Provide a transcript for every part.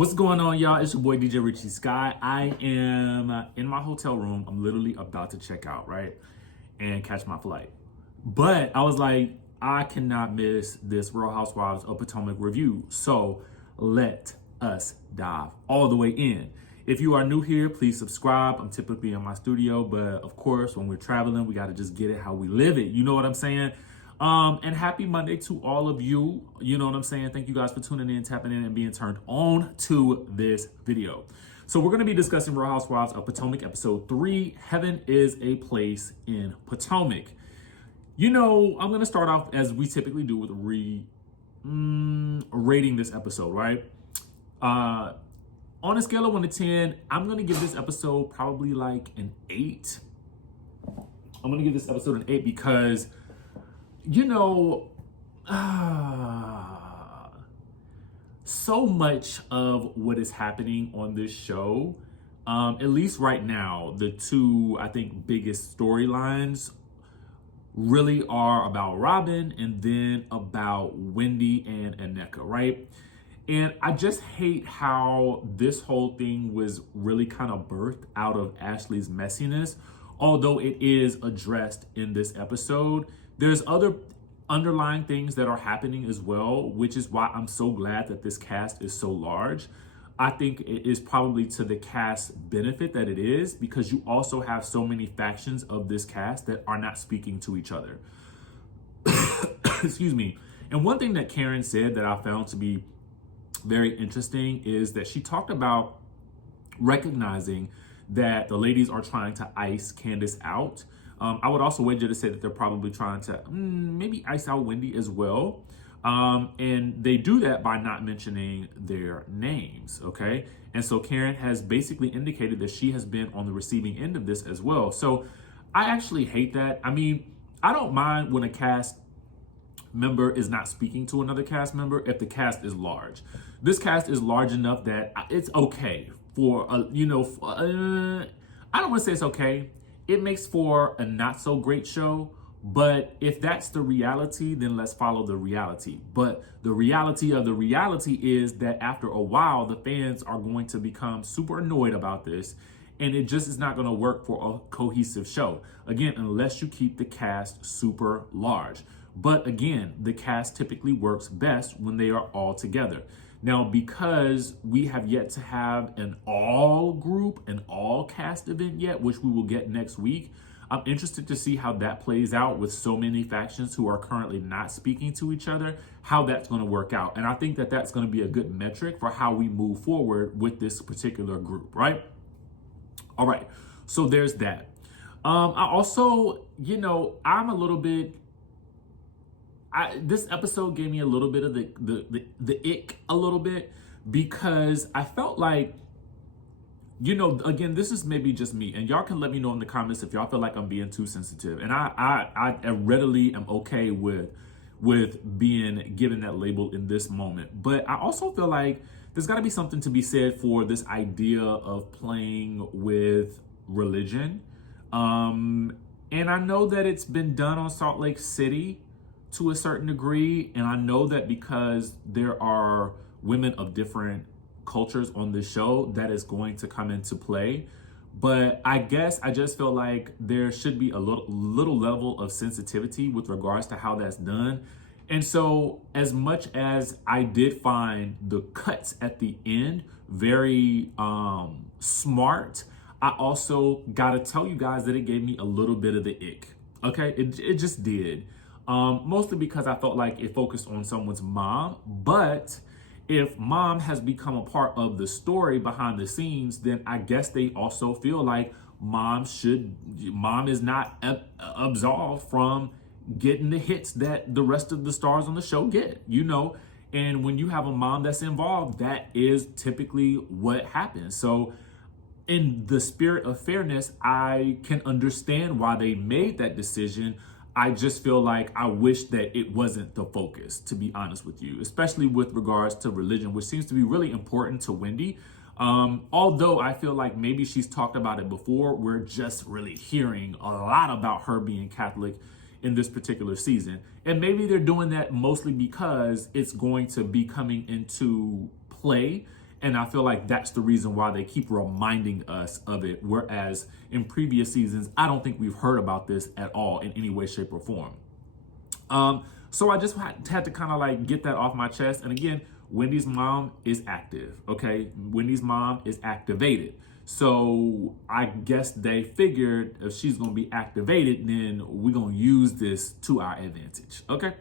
What's going on, y'all? It's your boy DJ Richie Skye. I am in my hotel room. I'm literally about to check out, right? And catch my flight. But I was like, I cannot miss this Real Housewives of Potomac review. So let us dive all the way in. If you are new here, please subscribe. I'm typically in my studio, but of course, when we're traveling, we got to just get it how we live it. You know what I'm saying? And happy Monday to all of you. You know what I'm saying? Thank you guys for tuning in, tapping in, and being turned on to this video. So we're going to be discussing Real Housewives of Potomac episode 3, Heaven is a Place in Potomac. You know, I'm going to start off as we typically do with rating this episode, right? On a scale of 1 to 10, I'm going to give this episode probably like an 8. I'm going to give this episode an 8 because, you know, so much of what is happening on this show, at least right now, the two, I think, biggest storylines really are about Robyn and then about Wendy and Nneka, right? And I just hate how this whole thing was really kind of birthed out of Ashley's messiness. Although it is addressed in this episode, there's other underlying things that are happening as well, which is why I'm so glad that this cast is so large. I think it is probably to the cast's benefit that it is, because you also have so many factions of this cast that are not speaking to each other. Excuse me. And one thing that Karen said that I found to be very interesting is that she talked about recognizing that the ladies are trying to ice Candace out. I would also wager to say that they're probably trying to maybe ice out Wendy as well. And they do that by not mentioning their names, okay? And so Karen has basically indicated that she has been on the receiving end of this as well. So I actually hate that. I mean, I don't mind when a cast member is not speaking to another cast member if the cast is large. This cast is large enough that it's okay for, I don't want to say it's okay. It makes for a not so great show, but if that's the reality, then let's follow the reality. But the reality of the reality is that after a while, the fans are going to become super annoyed about this, and it just is not going to work for a cohesive show. Again, unless you keep the cast super large. But again, the cast typically works best when they are all together. Now, because we have yet to have an all group, an all cast event yet, which we will get next week, I'm interested to see how that plays out with so many factions who are currently not speaking to each other, how that's going to work out. And I think that that's going to be a good metric for how we move forward with this particular group, right? All right, so there's that. I also, I'm a little bit, this episode gave me a little bit of the ick a little bit, because I felt like, again, this is maybe just me, and y'all can let me know in the comments if y'all feel like I'm being too sensitive. And I readily am okay with being given that label in this moment. But I also feel like there's got to be something to be said for this idea of playing with religion. And I know that it's been done on Salt Lake City to a certain degree, and I know that because there are women of different cultures on this show, that is going to come into play. But I guess I just feel like there should be a little level of sensitivity with regards to how that's done. And so as much as I did find the cuts at the end very smart, I also gotta tell you guys that it gave me a little bit of the ick. Okay, it just did. Mostly because I felt like it focused on someone's mom. But if mom has become a part of the story behind the scenes, then I guess they also feel like mom is not absolved from getting the hits that the rest of the stars on the show get, and when you have a mom that's involved, that is typically what happens. So in the spirit of fairness, I can understand why they made that decision. I just feel like I wish that it wasn't the focus, to be honest with you, especially with regards to religion, which seems to be really important to Wendy. Although I feel like maybe she's talked about it before, we're just really hearing a lot about her being Catholic in this particular season. And maybe they're doing that mostly because it's going to be coming into play And I feel like that's the reason why they keep reminding us of it. Whereas in previous seasons, I don't think we've heard about this at all in any way, shape, or form. So I just had to kind of like get that off my chest. And again, Wendy's mom is active, okay? Wendy's mom is activated. So I guess they figured if she's gonna be activated, then we're gonna use this to our advantage, okay?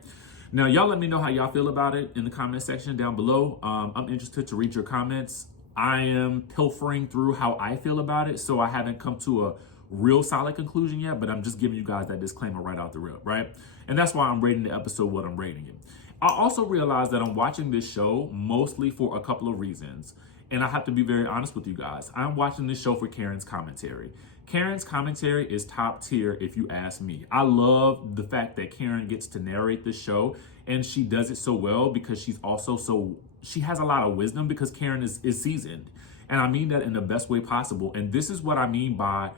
Now, y'all let me know how y'all feel about it in the comment section down below. I'm interested to read your comments. I am pilfering through how I feel about it, so I haven't come to a real solid conclusion yet, but I'm just giving you guys that disclaimer right out the rip, right? And that's why I'm rating the episode what I'm rating it. I also realized that I'm watching this show mostly for a couple of reasons. And I have to be very honest with you guys. I'm watching this show for Karen's commentary. Karen's commentary is top tier if you ask me. I love the fact that Karen gets to narrate this show, and she does it so well because she's also she has a lot of wisdom because Karen is seasoned. And I mean that in the best way possible. And this is what I mean by,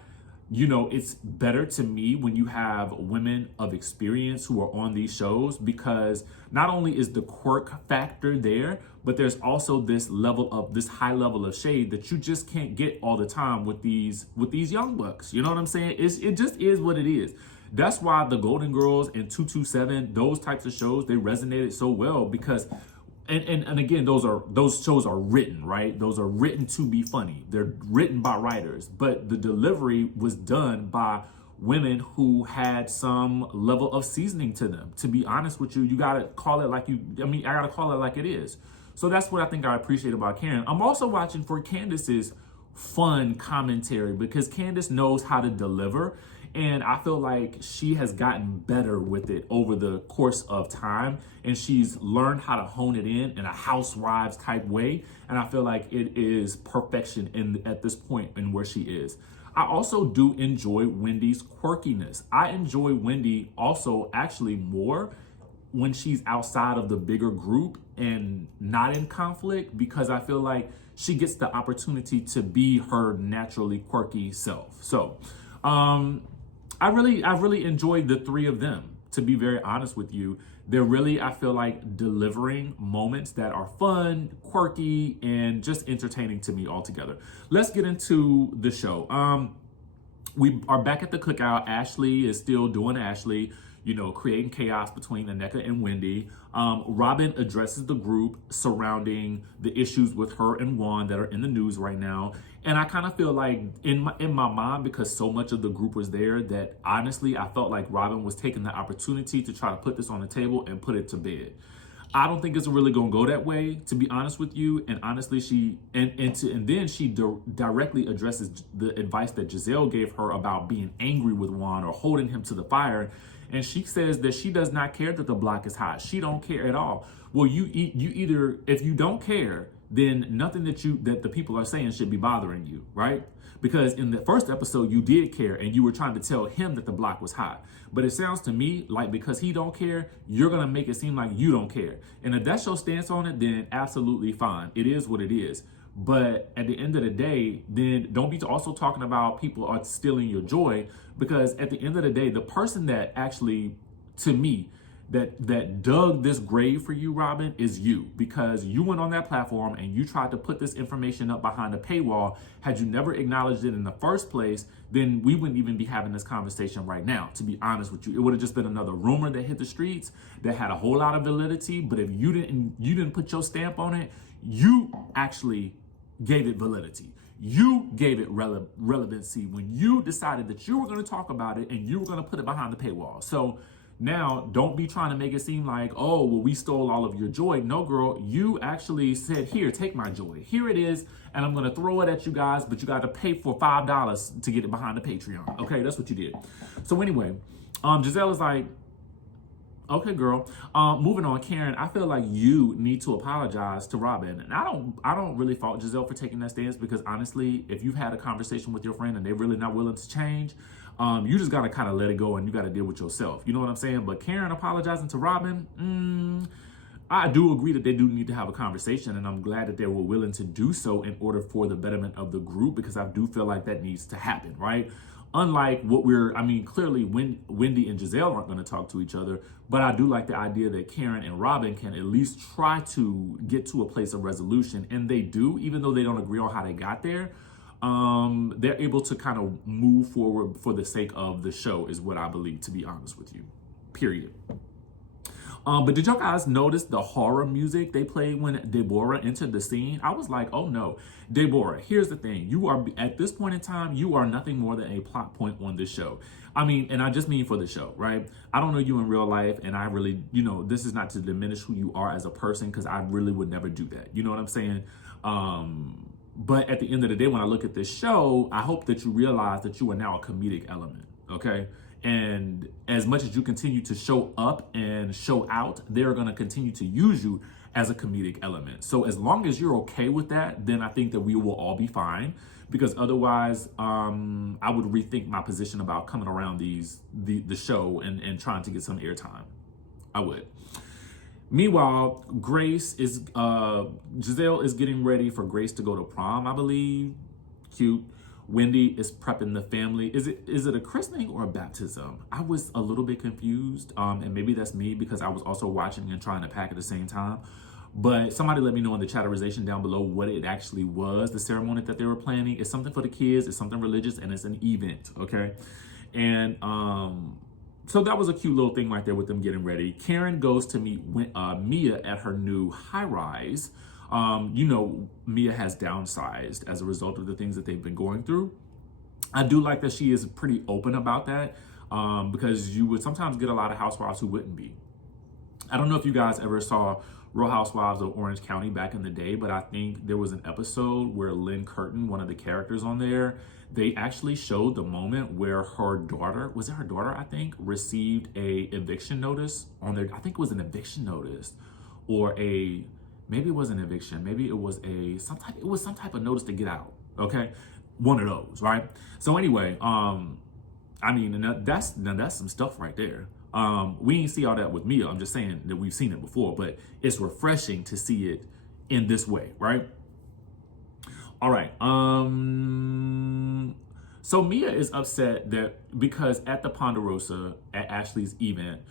you know, it's better to me when you have women of experience who are on these shows, because not only is the quirk factor there, but there's also this high level of shade that you just can't get all the time with these young bucks. You know what I'm saying? It just is what it is. That's why the Golden Girls and 227, those types of shows, they resonated so well because and again, those shows are written, right? Those are written to be funny. They're written by writers, but the delivery was done by women who had some level of seasoning to them. To be honest with you, you gotta call it like I gotta call it like it is. So that's what I think I appreciate about Karen. I'm also watching for Candace's fun commentary because Candace knows how to deliver. And I feel like she has gotten better with it over the course of time. And she's learned how to hone it in a housewives type way. And I feel like it is perfection at this point in where she is. I also do enjoy Wendy's quirkiness. I enjoy Wendy also actually more when she's outside of the bigger group and not in conflict, because I feel like she gets the opportunity to be her naturally quirky self. So, I really enjoyed the three of them, to be very honest with you. They're really, I feel like, delivering moments that are fun, quirky, and just entertaining to me altogether. Let's get into the show. We are back at the cookout. Ashley is still doing Ashley, you know, creating chaos between Nneka and Wendy. Robyn addresses the group surrounding the issues with her and Juan that are in the news right now. And I kind of feel like in my mind, because so much of the group was there, that honestly, I felt like Robyn was taking the opportunity to try to put this on the table and put it to bed. I don't think it's really going to go that way, to be honest with you. And honestly, then she directly addresses the advice that Giselle gave her about being angry with Juan or holding him to the fire. And she says that she does not care that the block is hot. She don't care at all. Well, you either, if you don't care, then nothing that the people are saying should be bothering you, right? Because in the first episode, you did care and you were trying to tell him that the block was hot. But it sounds to me like because he don't care, you're going to make it seem like you don't care. And if that's your stance on it, then absolutely fine. It is what it is. But at the end of the day, then don't be also talking about people are stealing your joy, because at the end of the day, the person that actually, to me, that dug this grave for you, Robyn, is you, because you went on that platform and you tried to put this information up behind a paywall. Had you never acknowledged it in the first place, then we wouldn't even be having this conversation right now, to be honest with you. It would have just been another rumor that hit the streets that had a whole lot of validity. But if you didn't put your stamp on it, you actually gave it validity. You gave it relevancy when you decided that you were going to talk about it and you were going to put it behind the paywall. So now, don't be trying to make it seem like, oh, well, we stole all of your joy. No, girl, you actually said, here, take my joy. Here it is, and I'm going to throw it at you guys, but you got to pay for $5 to get it behind the Patreon. Okay, that's what you did. So anyway, Giselle is like, okay, girl. Moving on, Karen, I feel like you need to apologize to Robyn. And I don't really fault Giselle for taking that stance, because honestly, if you've had a conversation with your friend and they're really not willing to change, you just got to kind of let it go and you got to deal with yourself. You know what I'm saying? But Karen apologizing to Robyn, I do agree that they do need to have a conversation, and I'm glad that they were willing to do so in order for the betterment of the group, because I do feel like that needs to happen, right? Unlike what clearly Wendy and Giselle aren't going to talk to each other, but I do like the idea that Karen and Robyn can at least try to get to a place of resolution, and they do, even though they don't agree on how they got there. They're able to kind of move forward for the sake of the show, is what I believe, to be honest with you, period. But did y'all guys notice the horror music they played when Deborah entered the scene? I was like, oh no. Deborah, here's the thing. You are, at this point in time, you are nothing more than a plot point on this show. I mean, and I just mean for the show, right? I don't know you in real life, and I really, this is not to diminish who you are as a person, because I really would never do that. You know what I'm saying? But at the end of the day, when I look at this show, I hope that you realize that you are now a comedic element, okay? And as much as you continue to show up and show out, they're going to continue to use you as a comedic element. So as long as you're okay with that, then I think that we will all be fine. Because otherwise, I would rethink my position about coming around the show and trying to get some airtime. I would. Meanwhile, Giselle is getting ready for Grace to go to prom, I believe. Cute. Wendy is prepping the family. Is it a christening or a baptism? I was a little bit confused, and maybe that's me because I was also watching and trying to pack at the same time. But somebody let me know in the chatterization down below what it actually was, the ceremony that they were planning. It's something for the kids, it's something religious, and it's an event, okay? And so that was a cute little thing right there with them getting ready. Karen goes to meet Mia at her new high-rise. Mia has downsized as a result of the things that they've been going through. I do like that she is pretty open about that, because you would sometimes get a lot of housewives who wouldn't be. I don't know if you guys ever saw Real Housewives of Orange County back in the day, but I think there was an episode where Lynn Curtin, one of the characters on there, they actually showed the moment where her daughter, I think, received a eviction notice on their, I think it was an eviction notice or maybe it was an eviction. Maybe it was some type of notice to get out. Okay. One of those, right? So anyway, that's some stuff right there. We ain't see all that with Mia. I'm just saying that we've seen it before, but it's refreshing to see it in this way, right? All right. So Mia is upset that because at the Ponderosa, at Ashley's event,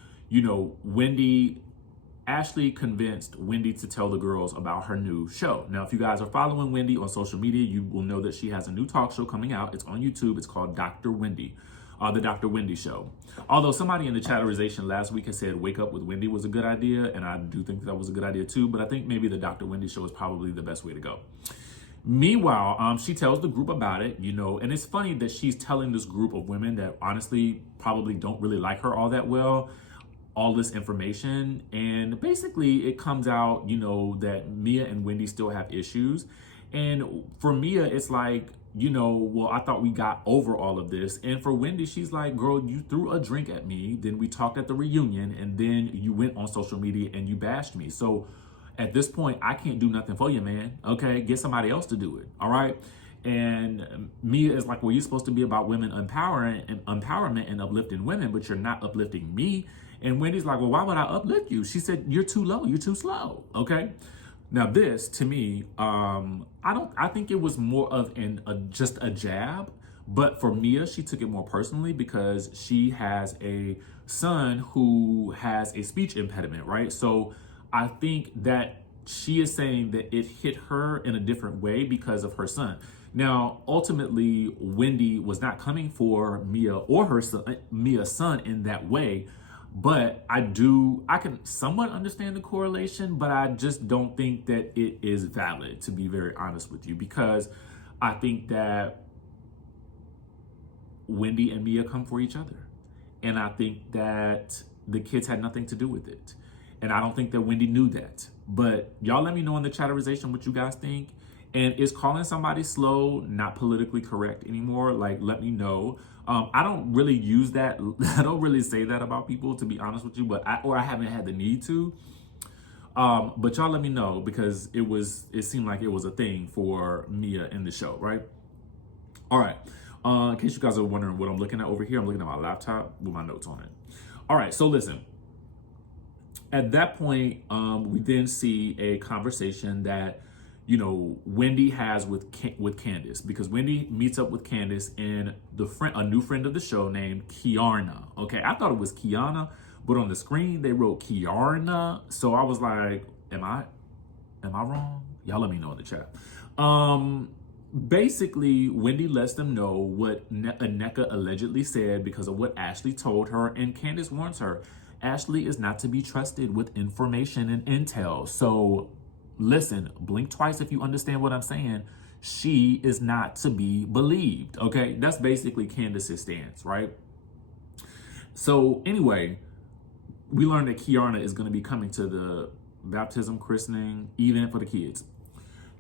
Ashley convinced Wendy to tell the girls about her new show. Now, if you guys are following Wendy on social media, you will know that she has a new talk show coming out. It's on YouTube. It's called Dr. Wendy, the Dr. Wendy Show. Although somebody in the chatterization last week has said Wake Up with Wendy was a good idea, and I do think that was a good idea too, but I think maybe the Dr. Wendy Show is probably the best way to go. Meanwhile, she tells the group about it, and it's funny that she's telling this group of women that honestly probably don't really like her all that well, all this information. And basically it comes out, that Mia and Wendy still have issues. And for Mia, it's like, well, I thought we got over all of this. And for Wendy, she's like, girl, you threw a drink at me. Then we talked at the reunion, and then you went on social media and you bashed me. So at this point, I can't do nothing for you, man. Okay, get somebody else to do it. All right. And Mia is like, well, you're supposed to be about women empowerment and uplifting women, but you're not uplifting me. And Wendy's like, well, why would I uplift you? She said, you're too low. You're too slow. Okay. Now this, to me, I think it was more of just a jab. But for Mia, she took it more personally because she has a son who has a speech impediment, right? So I think that she is saying that it hit her in a different way because of her son. Now, ultimately, Wendy was not coming for Mia or her son, Mia's son in that way. But I can somewhat understand the correlation, but I just don't think that it is valid, to be very honest with you, because I think that Wendy and Mia come for each other. And I think that the kids had nothing to do with it. And I don't think that Wendy knew that. But y'all let me know in the chatterization what you guys think. And is calling somebody slow not politically correct anymore? Like, let me know. I don't really use that. I don't really say that about people, to be honest with you, but I haven't had the need to. But y'all let me know, because it seemed like it was a thing for Mia in the show, right? All right. In case you guys are wondering what I'm looking at over here, I'm looking at my laptop with my notes on it. All right. So listen. At that point, we then see a conversation that, you know, Wendy has with Candace, because Wendy meets up with Candace and a new friend of the show named Kiarna. Okay, I thought it was Kiana, but on the screen they wrote Kiarna, so I was like, am I wrong? Y'all let me know in the chat. Basically, Wendy lets them know what Nneka allegedly said because of what Ashley told her, and Candace warns her, Ashley is not to be trusted with information and intel. So listen, blink twice if you understand what I'm saying. She is not to be believed, okay? That's basically Candace's stance, right? So anyway, we learned that Kiarna is going to be coming to the baptism christening event for the kids.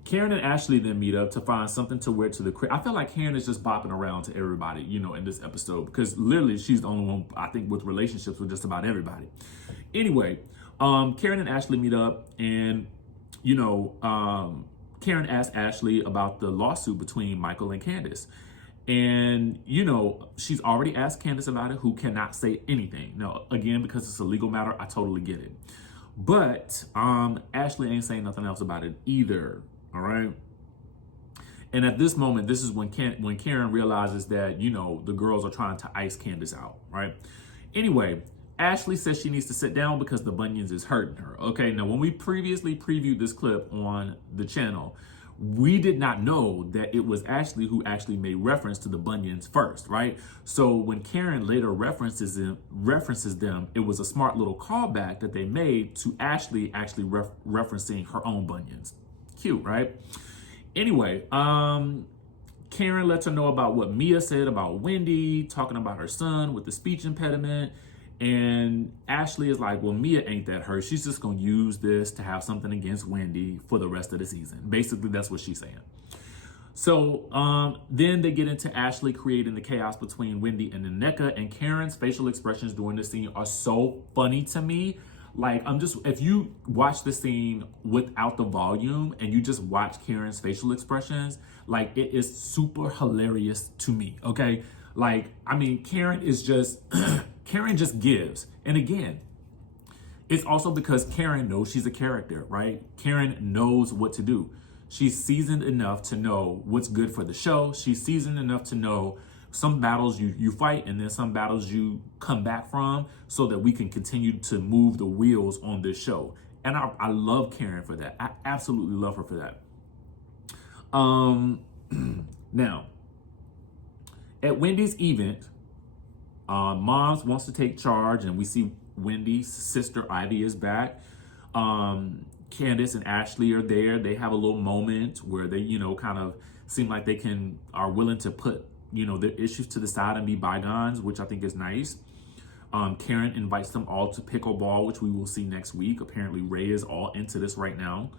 Karen and Ashley then meet up to find something to wear to the crib. I feel like Karen is just bopping around to everybody, you know, in this episode, because literally she's the only one, I think, with relationships with just about everybody. Anyway, Karen and Ashley meet up, and, you know, Karen asks Ashley about the lawsuit between Michael and Candace. And, you know, she's already asked Candace about it, who cannot say anything. Now, again, because it's a legal matter, I totally get it. But Ashley ain't saying nothing else about it either. All right. And at this moment, this is when Karen realizes that, you know, the girls are trying to ice Candace out. Right. Anyway, Ashley says she needs to sit down because the bunions is hurting her. Okay. Now, when we previously previewed this clip on the channel, we did not know that it was Ashley who actually made reference to the bunions first, right? So when Karen later references them, it was a smart little callback that they made to Ashley actually referencing her own bunions. Cute, right? Anyway, Karen lets her know about what Mia said about Wendy, talking about her son with the speech impediment. And Ashley is like, well, Mia ain't that hurt. She's just going to use this to have something against Wendy for the rest of the season. Basically, that's what she's saying. So then they get into Ashley creating the chaos between Wendy and Nneka, and Karen's facial expressions during the scene are so funny to me. Like, if you watch the scene without the volume and you just watch Karen's facial expressions, like, it is super hilarious to me, okay? Like, I mean, Karen is just, Karen just gives. And again, it's also because Karen knows she's a character, right? Karen knows what to do. She's seasoned enough to know what's good for the show. She's seasoned enough to know some battles you fight and then some battles you come back from so that we can continue to move the wheels on this show. And I love Karen for that. I absolutely love her for that. Now, at Wendy's event, Moms wants to take charge, and we see Wendy's sister Ivy is back. Candace and Ashley are there. They have a little moment where they, you know, kind of seem like they are willing to put, you know, their issues to the side and be bygones, which I think is nice. Karen invites them all to pickleball, which we will see next week. Apparently Ray is all into this right now.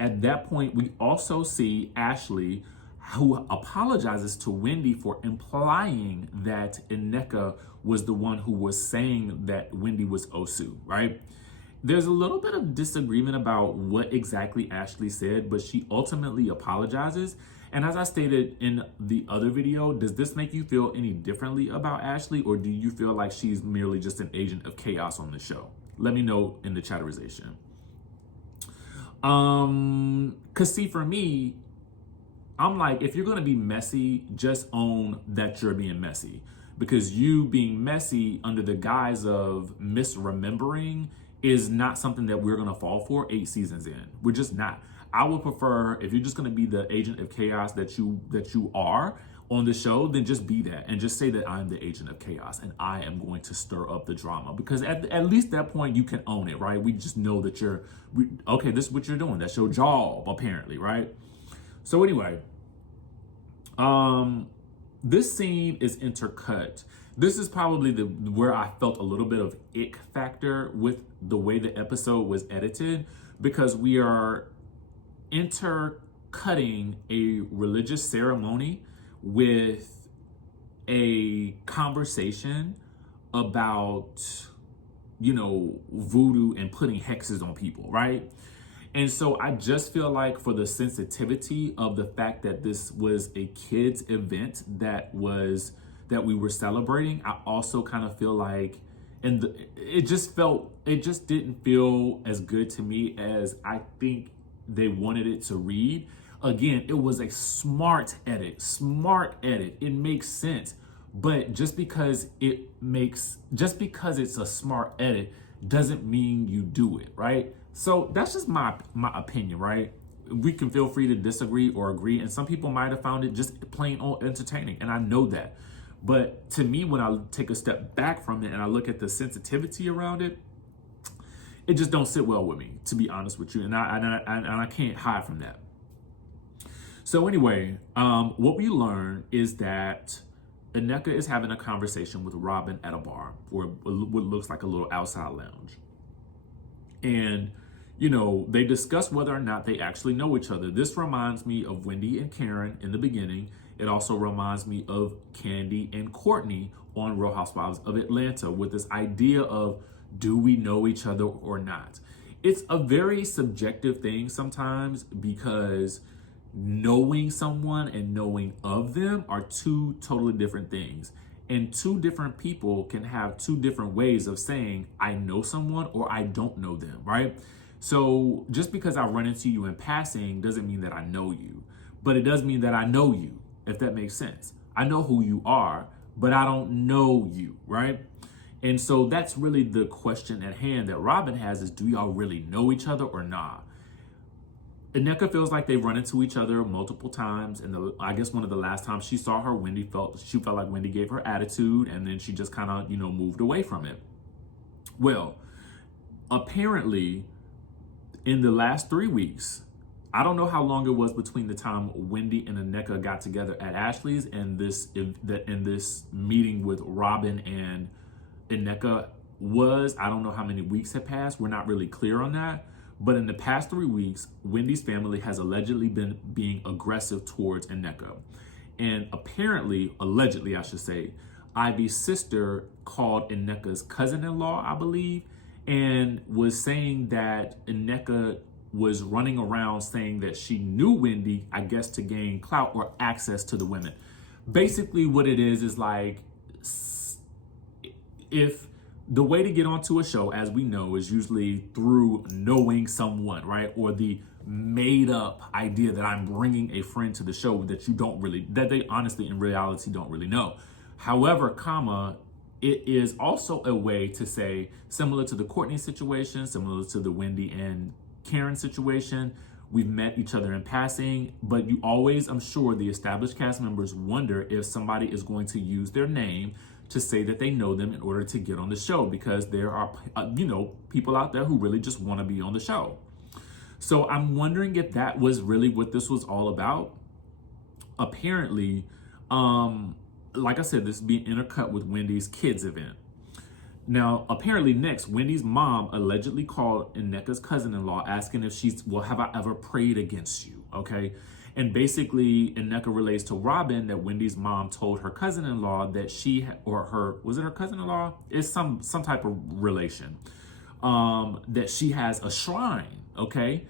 At that point, we also see Ashley, who apologizes to Wendy for implying that Nneka was the one who was saying that Wendy was Osu, right? There's a little bit of disagreement about what exactly Ashley said, but she ultimately apologizes. And as I stated in the other video, does this make you feel any differently about Ashley, or do you feel like she's merely just an agent of chaos on the show? Let me know in the chatterization. Cause see, for me, I'm like, if you're gonna be messy, just own that you're being messy. Because you being messy under the guise of misremembering is not something that we're gonna fall for 8 seasons in. We're just not. I would prefer, if you're just gonna be the agent of chaos that you are on the show, then just be that and just say that I'm the agent of chaos and I am going to stir up the drama. Because at least that point you can own it, right? We just know that okay, this is what you're doing. That's your job, apparently, right? So anyway, this scene is intercut. This is probably where I felt a little bit of ick factor with the way the episode was edited, because we are intercutting a religious ceremony with a conversation about, you know, voodoo and putting hexes on people, right? And so I just feel like, for the sensitivity of the fact that this was a kids event that we were celebrating, I also kind of feel like, it just didn't feel as good to me as I think they wanted it to read. Again, it was a smart edit. It makes sense. But just because it's a smart edit doesn't mean you do it, right? So that's just my opinion, right? We can feel free to disagree or agree, and some people might have found it just plain old entertaining, and I know that. But to me, when I take a step back from it and I look at the sensitivity around it, it just don't sit well with me, to be honest with you, and I can't hide from that. So anyway, what we learned is that Nneka is having a conversation with Robyn at a bar, or what looks like a little outside lounge. And, you know, they discuss whether or not they actually know each other. This reminds me of Wendy and Karen in the beginning. It also reminds me of Candy and Courtney on Real Housewives of Atlanta, with this idea of, do we know each other or not? It's a very subjective thing sometimes, because knowing someone and knowing of them are two totally different things. And two different people can have two different ways of saying, I know someone or I don't know them, right? So just because I run into you in passing doesn't mean that I know you, but it does mean that I know you, if that makes sense. I know who you are, but I don't know you, right? And so that's really the question at hand that Robyn has, is, do y'all really know each other or not? Nneka feels like they've run into each other multiple times, and I guess one of the last times she saw her, she felt like Wendy gave her attitude, and then she just kind of, you know, moved away from it. Well, apparently, in the last 3 weeks, I don't know how long it was between the time Wendy and Nneka got together at Ashley's and this meeting with Robyn and Nneka was. I don't know how many weeks had passed. We're not really clear on that. But in the past 3 weeks, Wendy's family has allegedly been being aggressive towards Nneka. And apparently, allegedly, I should say, Ivy's sister called Nneka's cousin-in-law, I believe, and was saying that Nneka was running around saying that she knew Wendy, I guess, to gain clout or access to the women. Basically, what it is like, if the way to get onto a show, as we know, is usually through knowing someone, right? Or the made up idea that I'm bringing a friend to the show that they honestly in reality don't really know. However, it is also a way to say, similar to the Courtney situation, similar to the Wendy and Karen situation, we've met each other in passing, but you always, I'm sure the established cast members wonder if somebody is going to use their name to say that they know them in order to get on the show, because there are, people out there who really just want to be on the show. So I'm wondering if that was really what this was all about. Apparently, like I said, this is being intercut with Wendy's kids event. Now, apparently next, Wendy's mom allegedly called Nneka's cousin-in-law asking if have I ever prayed against you, okay? And basically, Nneka relates to Robyn that Wendy's mom told her cousin-in-law that was it her cousin-in-law? It's some type of relation, that she has a shrine, okay?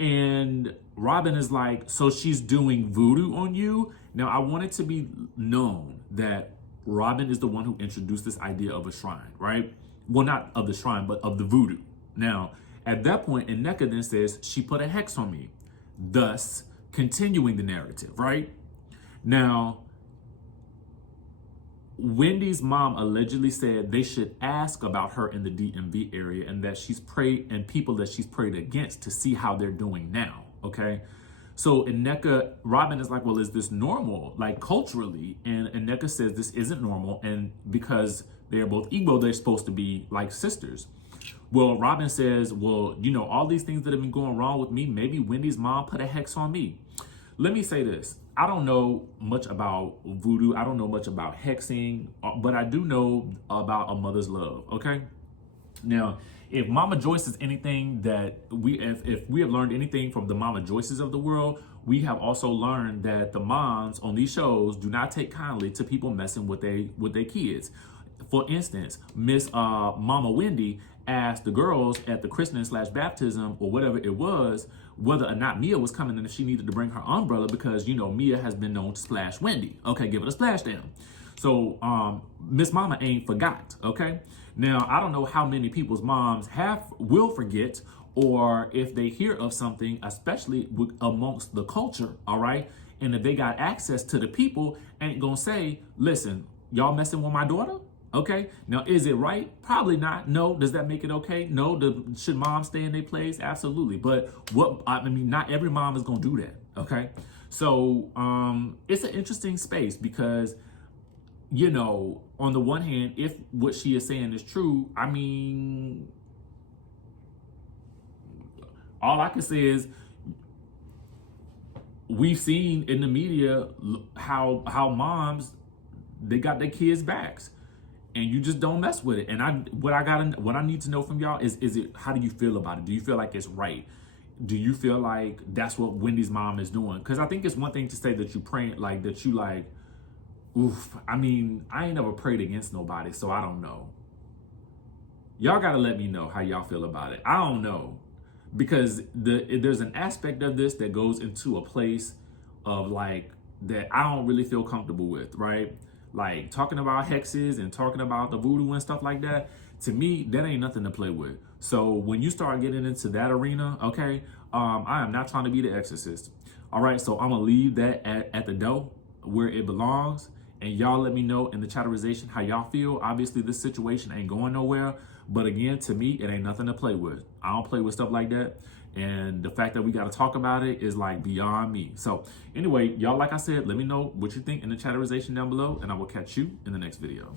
And Robyn is like, so she's doing voodoo on you? Now, I want it to be known that Robyn is the one who introduced this idea of a shrine, right? Well, not of the shrine, but of the voodoo. Now, at that point, Nneka then says, she put a hex on me, thus continuing the narrative, right? Now, Wendy's mom allegedly said they should ask about her in the DMV area, and that she's prayed, and people that she's prayed against, to see how they're doing now, okay? So Robyn is like, well, is this normal, like culturally? And Nneka says this isn't normal, and because they're both Igbo, they're supposed to be like sisters. Well, Robyn says, well, all these things that have been going wrong with me, maybe Wendy's mom put a hex on me. Let me say this. I don't know much about voodoo. I don't know much about hexing, but I do know about a mother's love, okay? Now, if Mama Joyce is anything that if we have learned anything from the Mama Joyces of the world, we have also learned that the moms on these shows do not take kindly to people messing with their kids. For instance, Miss Mama Wendy asked the girls at the christening/baptism or whatever it was, whether or not Mia was coming and if she needed to bring her umbrella, because, Mia has been known to splash Wendy. Okay, give it a splash down. So Miss Mama ain't forgot, okay? Now, I don't know how many people's moms will forget, or if they hear of something, especially amongst the culture, all right? And if they got access to the people, ain't gonna say, listen, y'all messing with my daughter? Okay, now is it right? Probably not. No. Does that make it okay? No. Should moms stay in their place? Absolutely. But not every mom is gonna do that. Okay, so it's an interesting space because, you know, on the one hand, if what she is saying is true, I mean, all I can say is we've seen in the media how moms, they got their kids' backs, and you just don't mess with it. And what I need to know from y'all is it, how do you feel about it? Do you feel like it's right? Do you feel like that's what Wendy's mom is doing? Because I think it's one thing to say that you pray, like that you like, oof. I mean, I ain't never prayed against nobody, so I don't know. Y'all gotta let me know how y'all feel about it. I don't know. Because there's an aspect of this that goes into a place of like that I don't really feel comfortable with, right? Like talking about hexes and talking about the voodoo and stuff like that. To me, that ain't nothing to play with. So when you start getting into that arena, okay, I am not trying to be the exorcist. All right, so I'm gonna leave that at the door where it belongs. And y'all let me know in the chatterization how y'all feel. Obviously, this situation ain't going nowhere. But again, to me, it ain't nothing to play with. I don't play with stuff like that. And the fact that we got to talk about it is like beyond me. So anyway, y'all, like I said, let me know what you think in the chatterization down below. And I will catch you in the next video.